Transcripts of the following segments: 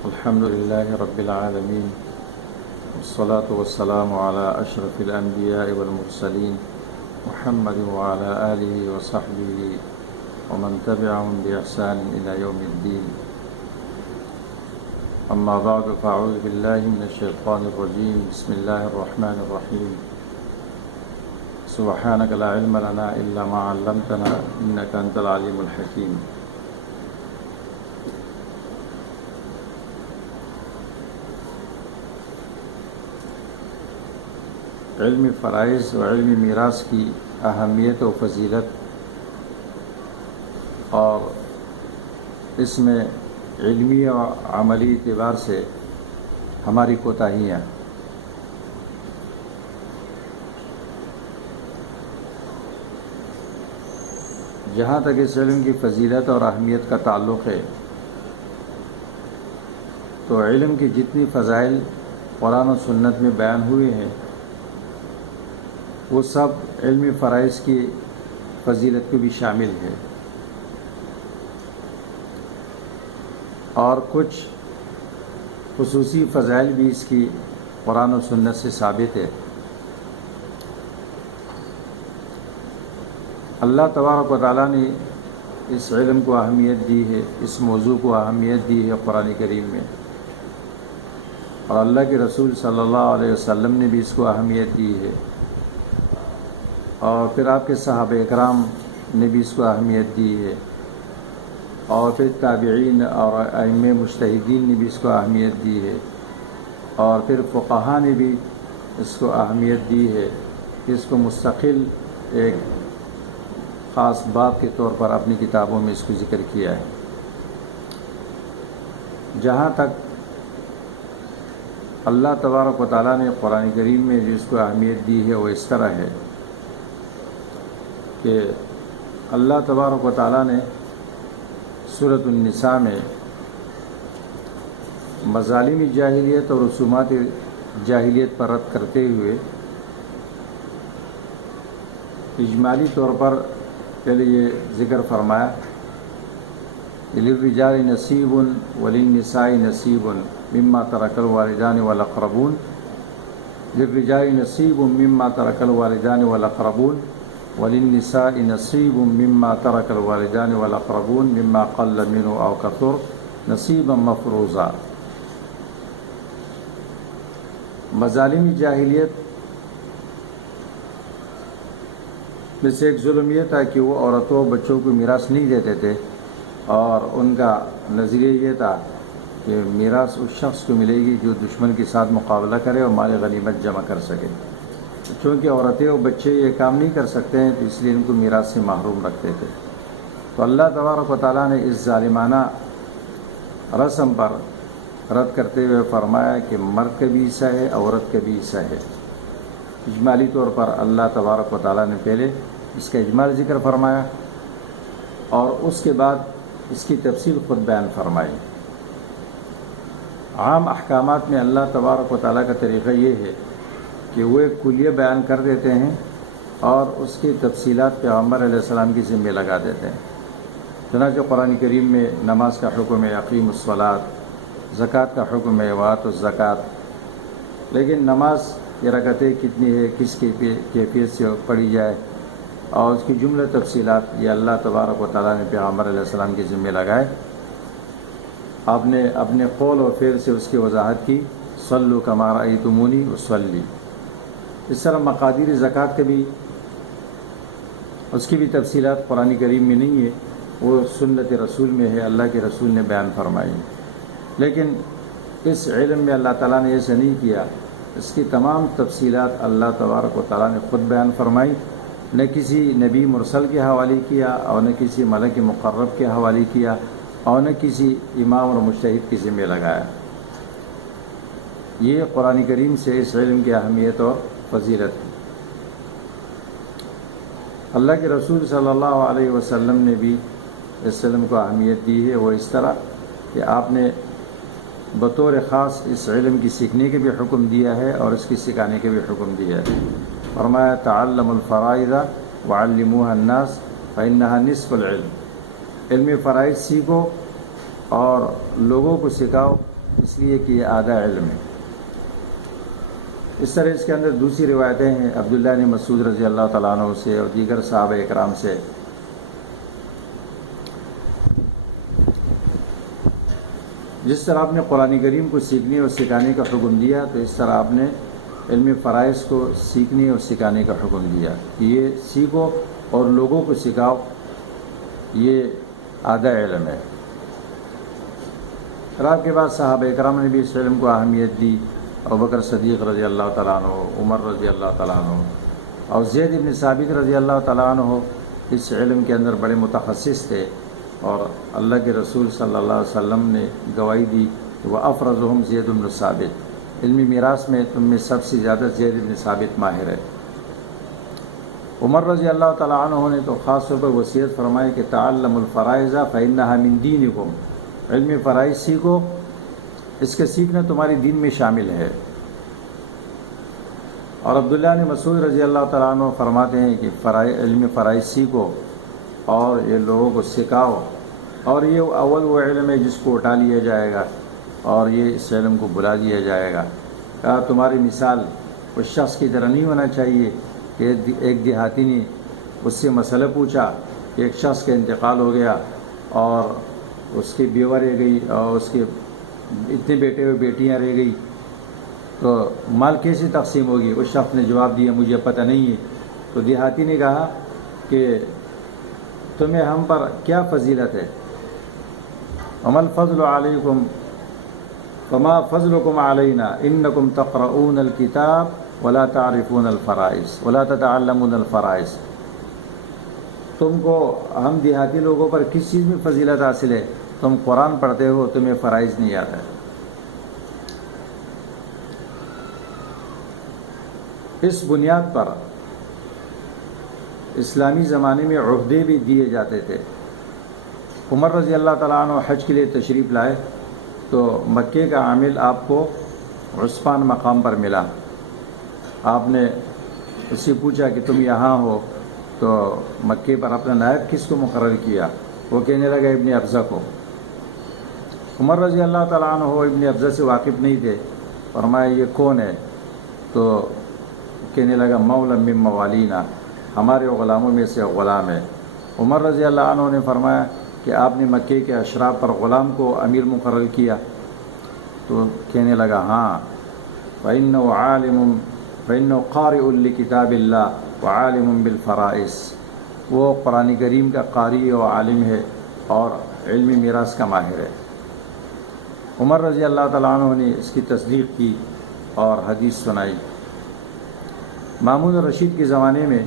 الحمد لله رب العالمين والصلاة والسلام على أشرف الأنبياء والمرسلين محمد وعلى آله وصحبه ومن تبعهم بإحسان إلى يوم الدين. أما بعد فأعوذ بالله من الشيطان الرجيم. بسم الله الرحمن الرحيم. سبحانك لا علم لنا إلا ما علمتنا إنك أنت العليم الحكيم. علم فرائض و علم میراث کی اہمیت و فضیلت، اور اس میں علمی و عملی اعتبار سے ہماری کوتاہیاں. جہاں تک اس علم کی فضیلت اور اہمیت کا تعلق ہے تو علم کی جتنی فضائل قرآن و سنت میں بیان ہوئے ہیں وہ سب علمی فرائض کی فضیلت کو بھی شامل ہے، اور کچھ خصوصی فضائل بھی اس کی قرآن و سنت سے ثابت ہے. اللہ تبارک و تعالیٰ نے اس علم کو اہمیت دی ہے، اس موضوع کو اہمیت دی ہے قرآن کریم میں، اور اللہ کے رسول صلی اللہ علیہ وسلم نے بھی اس کو اہمیت دی ہے، اور پھر آپ کے صحابہ اکرام نے بھی اس کو اہمیت دی ہے، اور پھر تابعین اور ائمہ مجتہدین نے بھی اس کو اہمیت دی ہے، اور پھر فقہا نے بھی اس کو اہمیت دی ہے کہ اس کو مستقل ایک خاص باب کے طور پر اپنی کتابوں میں اس کو ذکر کیا ہے. جہاں تک اللہ تبارک و تعالیٰ نے قرآن کریم میں جس کو اہمیت دی ہے وہ اس طرح ہے کہ اللہ تبارک و تعالیٰ نے سورۃ النساء میں مظالم جاہلیت اور رسومات جاہلیت پر رد کرتے ہوئے اجمالی طور پر پہلے یہ ذکر فرمایا للرجال نصیب وللنساء نصیب مما ترک الوالدان والاقربون للرجال نصیب مما ترک الوالدان والاقربون وللنساء نصیب مما ترک الوالدان والاقربون مما قل منه او کثر نصیبا مفروضا. مظالم جاہلیت میں سے ایک ظلم یہ تھا کہ وہ عورتوں بچوں کو میراث نہیں دیتے تھے، اور ان کا نظریہ یہ تھا کہ میراث اس شخص کو ملے گی جو دشمن کے ساتھ مقابلہ کرے اور مال غنیمت جمع کر سکے. چونکہ عورتیں اور بچے یہ کام نہیں کر سکتے ہیں تو اس لیے ان کو میراث سے محروم رکھتے تھے. تو اللہ تبارک و تعالیٰ نے اس ظالمانہ رسم پر رد کرتے ہوئے فرمایا کہ مرد کا بھی حصہ ہے، عورت کا بھی حصہ ہے. اجمالی طور پر اللہ تبارک و تعالیٰ نے پہلے اس کا اجمال ذکر فرمایا اور اس کے بعد اس کی تفصیل خود بیان فرمائی. عام احکامات میں اللہ تبارک و تعالیٰ کا طریقہ یہ ہے کہ وہ ایک کلیہ بیان کر دیتے ہیں اور اس کی تفصیلات پیغمبر علیہ السلام کی ذمہ لگا دیتے ہیں. چنانچہ قرآن کریم میں نماز کا حکم ہے اقیم الصلاۃ، زکوٰۃ کا حکم ہے وآتوا الزکوٰۃ، لیکن نماز کی رکعتیں کتنی ہے، کس کیفیت سے پڑھی جائے، اور اس کی جملہ تفصیلات یہ اللہ تبارک و تعالیٰ نے پیغمبر علیہ السلام کی ذمہ لگائے. آپ نے اپنے قول و فعل سے اس کی وضاحت کی، صلوا کما رأیتمونی اصلی. اس طرح مقادیر زکوٰۃ کے بھی اس کی بھی تفصیلات قرآن کریم میں نہیں ہے، وہ سنت رسول میں ہے، اللہ کے رسول نے بیان فرمائی. لیکن اس علم میں اللہ تعالیٰ نے ایسا نہیں کیا، اس کی تمام تفصیلات اللہ تبارک و تعالیٰ نے خود بیان فرمائی، نہ کسی نبی مرسل کے حوالے کیا اور نہ کسی ملک مقرب کے حوالے کیا اور نہ کسی امام اور مجتہد کی ذمہ لگایا. یہ قرآن کریم سے اس علم کی اہمیت اور فضیلت ہے. اللہ کے رسول صلی اللہ علیہ وسلم نے بھی اس علم کو اہمیت دی ہے، وہ اس طرح کہ آپ نے بطور خاص اس علم کی سیکھنے کے بھی حکم دیا ہے اور اس کی سکھانے کے بھی حکم دیا ہے. فرمایا تعلموا الفرائض وعلموها الناس فإنها نصف العلم. علم فرائض سیکھو اور لوگوں کو سکھاؤ، اس لیے کہ یہ آدھا علم ہے۔ اس طرح اس کے اندر دوسری روایتیں ہیں عبداللہ بن مسعود رضی اللہ تعالیٰ عنہ سے اور دیگر صحابہ اکرام سے، جس طرح آپ نے قرآن کریم کو سیکھنے اور سکھانے کا حکم دیا، تو اس طرح آپ نے علم فرائض کو سیکھنے اور سکھانے کا حکم دیا کہ یہ سیکھو اور لوگوں کو سکھاؤ، یہ آدھا علم ہے۔ اور آپ کے بعد صحابہ اکرام نے بھی اس علم کو اہمیت دی، ابوبکر صدیق رضی اللہ تعالیٰ عنہ، عمر رضی اللہ تعالیٰ عنہ اور زید بن ثابت رضی اللہ تعالیٰ عنہ اس علم کے اندر بڑے متخصص تھے، اور اللہ کے رسول صلی اللہ علیہ وسلم نے گواہی دی کہ وہ افرزہم زید بن ثابت، علمی میراث میں تم میں سب سے زیادہ زید بن ثابت ماہر ہے۔ عمر رضی اللہ تعالیٰ عنہ نے تو خاص طور پر وصیت فرمائی کہ تعلموا الفرائض فإنها من دینکم، علم فرائض سیکھو، اس کے سیکھنا تمہاری دین میں شامل ہے۔ اور عبداللہ بن مسعود رضی اللہ تعالیٰ عنہ فرماتے ہیں کہ علم فرائض سیکھو اور یہ لوگوں کو سکھاؤ، اور یہ اول وہ علم ہے جس کو اٹھا لیا جائے گا اور یہ اس علم کو بلا دیا جائے گا۔ کہا تمہاری مثال اس شخص کی طرح نہیں ہونا چاہیے کہ ایک دیہاتی نے اس سے مسئلہ پوچھا کہ ایک شخص کا انتقال ہو گیا اور اس کی بیوہ رہ گئی اور اس کے اتنے بیٹے ہوئے بیٹیاں رہ گئی، تو مال کیسے تقسیم ہوگی؟ اس شخص نے جواب دیا مجھے پتہ نہیں ہے۔ تو دیہاتی نے کہا کہ تمہیں ہم پر کیا فضیلت ہے؟ وما الفضل علیکم فما فضلکم علینا انکم تقرؤون الکتاب ولا تعرفون الفرائض ولا تتعلمون الفرائض، تم کو ہم دیہاتی لوگوں پر کس چیز میں فضیلت حاصل ہے؟ تم قرآن پڑھتے ہو، تمہیں فرائض نہیں آتا ہے۔ اس بنیاد پر اسلامی زمانے میں عہدے بھی دیے جاتے تھے۔ عمر رضی اللہ تعالیٰ عنہ حج کے لیے تشریف لائے تو مکے کا عامل آپ کو عثمان مقام پر ملا۔ آپ نے اس سے پوچھا کہ تم یہاں ہو تو مکے پر اپنا نائب کس کو مقرر کیا؟ وہ کہنے لگا ابن ابزہ کو۔ عمر رضی اللہ تعالیٰ عنہ ابن ابزہ سے واقف نہیں تھے، فرمایا یہ کون ہے؟ تو کہنے لگا مولا من موالینا، ہمارے غلاموں میں سے غلام ہے۔ عمر رضی اللہ عنہ نے فرمایا کہ آپ نے مکے کے اشراف پر غلام کو امیر مقرر کیا؟ تو کہنے لگا ہاں، فإنه عالم فإنه قارئ لکتاب اللہ وعالم بالفرائض، وہ قرآن کریم کا قاری و عالم ہے اور علمی میراث کا ماہر ہے۔ عمر رضی اللہ تعالیٰ عنہ نے اس کی تصدیق کی اور حدیث سنائی۔ مامون الرشید کے زمانے میں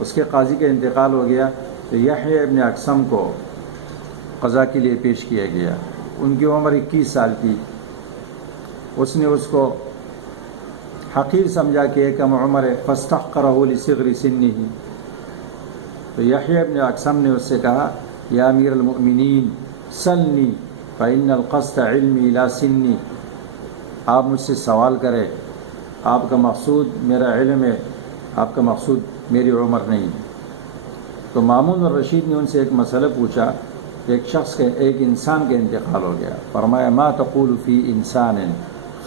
اس کے قاضی کا انتقال ہو گیا تو یحییٰ ابن اقسم کو قضا کے لیے پیش کیا گیا۔ ان کی عمر 21 سال تھی۔ اس نے اس کو حقیر سمجھا کہ ایک کم عمر ہے، فاستحقرہ لصغر سنہ، تو یحییٰ ابن اقسم نے اس سے کہا یا امیر المؤمنین سلنی فإن القصد علمی لا سنی، آپ مجھ سے سوال کرے، آپ کا مقصود میرا علم ہے، آپ کا مقصود میری عمر نہیں۔ تو مامون الرشید نے ان سے ایک مسئلہ پوچھا کہ ایک شخص کے ایک انسان کا انتقال ہو گیا، فرمایا ما تقول فی انسان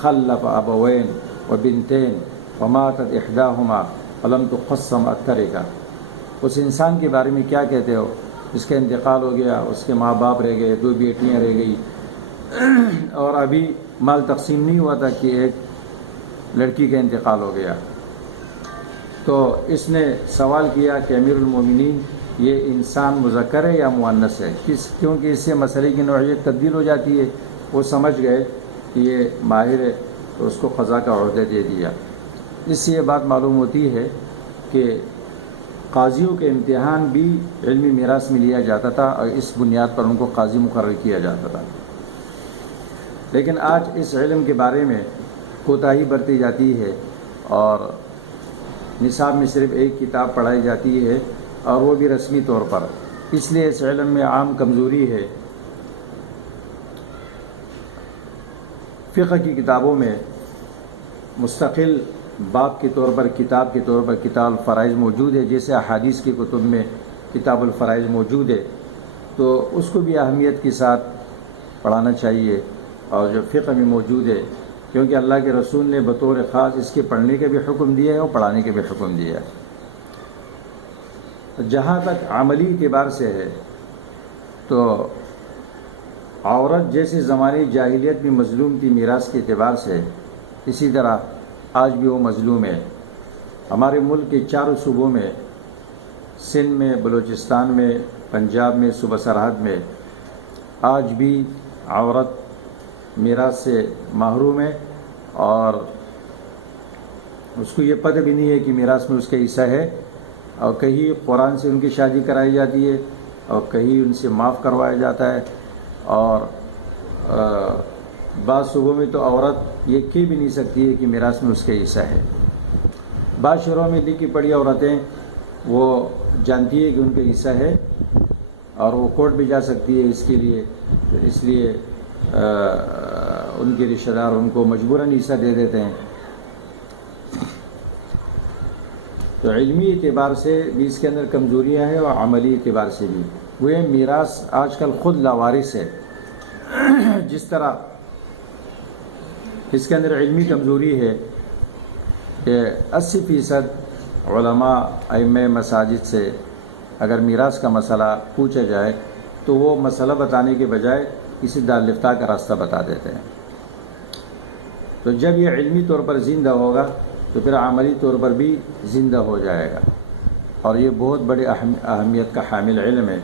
خلف ابوین وبنتین وماتت احداہما فلم تقسم الترکہ، اس انسان کے بارے میں کیا کہتے ہو جس کا انتقال ہو گیا، اس کے ماں باپ رہ گئے، 2 بیٹیاں رہ گئی اور ابھی مال تقسیم نہیں ہوا تھا کہ ایک لڑکی کا انتقال ہو گیا۔ تو اس نے سوال کیا کہ امیر المومنین یہ انسان مذکر ہے یا مؤنث ہے؟ کیونکہ اس سے مسئلے کی نوعیت تبدیل ہو جاتی ہے۔ وہ سمجھ گئے کہ یہ ماہر ہے تو اس کو قضا کا عہدہ دے دیا۔ اس سے یہ بات معلوم ہوتی ہے کہ قاضیوں کے امتحان بھی علمی میراث میں لیا جاتا تھا اور اس بنیاد پر ان کو قاضی مقرر کیا جاتا تھا۔ لیکن آج اس علم کے بارے میں کوتاہی برتی جاتی ہے اور نصاب میں صرف ایک کتاب پڑھائی جاتی ہے اور وہ بھی رسمی طور پر، اس لیے اس علم میں عام کمزوری ہے۔ فقہ کی کتابوں میں مستقل باب کے طور پر، کتاب کے طور پر کتاب الفرائض موجود ہے، جیسے احادیث کی کتب میں کتاب الفرائض موجود ہے، تو اس کو بھی اہمیت کے ساتھ پڑھانا چاہیے اور جو فقہ میں موجود ہے، کیونکہ اللہ کے رسول نے بطور خاص اس کے پڑھنے کے بھی حکم دیا ہے اور پڑھانے کے بھی حکم دیا ہے۔ جہاں تک عملی اعتبار سے ہے تو عورت جیسے زمانے جاہلیت میں مظلوم تھی میراث کے اعتبار سے، اسی طرح آج بھی وہ مظلوم ہے۔ ہمارے ملک کے چاروں صوبوں میں، سندھ میں، بلوچستان میں، پنجاب میں، صوبہ سرحد میں آج بھی عورت میراث سے محروم ہے، اور اس کو یہ پتہ بھی نہیں ہے کہ میراث میں اس کا حصہ ہے، اور کہیں قرآن سے ان کی شادی کرائی جاتی ہے اور کہیں ان سے معاف کروایا جاتا ہے، اور بعض صوبوں میں تو عورت یہ کہہ بھی نہیں سکتی ہے کہ میراث میں اس کا حصہ ہے۔ بعض شہروں میں لکھی پڑھی عورتیں وہ جانتی ہے کہ ان کا حصہ ہے اور وہ کورٹ بھی جا سکتی ہے اس کے لیے، تو اس لیے ان کے رشتہ دار ان کو مجبوراً حصہ دے دیتے ہیں۔ تو علمی اعتبار سے بھی اس کے اندر کمزوریاں ہیں اور عملی اعتبار سے بھی۔ وہ میراث آج کل خود لاوارث ہے، جس طرح اس کے اندر علمی کمزوری ہے کہ 80% علماء ائمہ مساجد سے اگر میراث کا مسئلہ پوچھا جائے تو وہ مسئلہ بتانے کے بجائے کسی دارالفتاء کا راستہ بتا دیتے ہیں۔ تو جب یہ علمی طور پر زندہ ہوگا تو پھر عملی طور پر بھی زندہ ہو جائے گا، اور یہ بہت بڑی اہمیت کا حامل علم ہے۔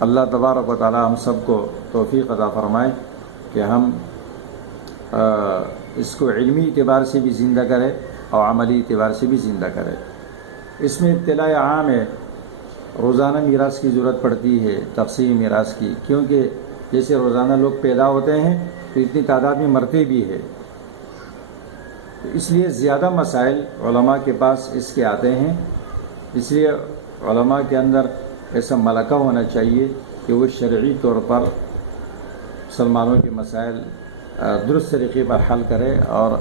اللہ تبارک و تعالی ہم سب کو توفیق عطا فرمائے کہ ہم اس کو علمی اعتبار سے بھی زندہ کرے اور عملی اعتبار سے بھی زندہ کرے۔ اس میں اطلاع عام ہے، روزانہ میراث کی ضرورت پڑتی ہے، تقسیم میراث کی، کیونکہ جیسے روزانہ لوگ پیدا ہوتے ہیں تو اتنی تعداد میں مرتے بھی ہے، تو اس لیے زیادہ مسائل علماء کے پاس اس کے آتے ہیں۔ اس لیے علماء کے اندر ایسا ملکہ ہونا چاہیے کہ وہ شرعی طور پر مسلمانوں کے مسائل درست طریقے پر حل کرے اور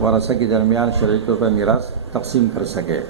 ورثہ کے درمیان شرعی طور پر میراث تقسیم کر سکے۔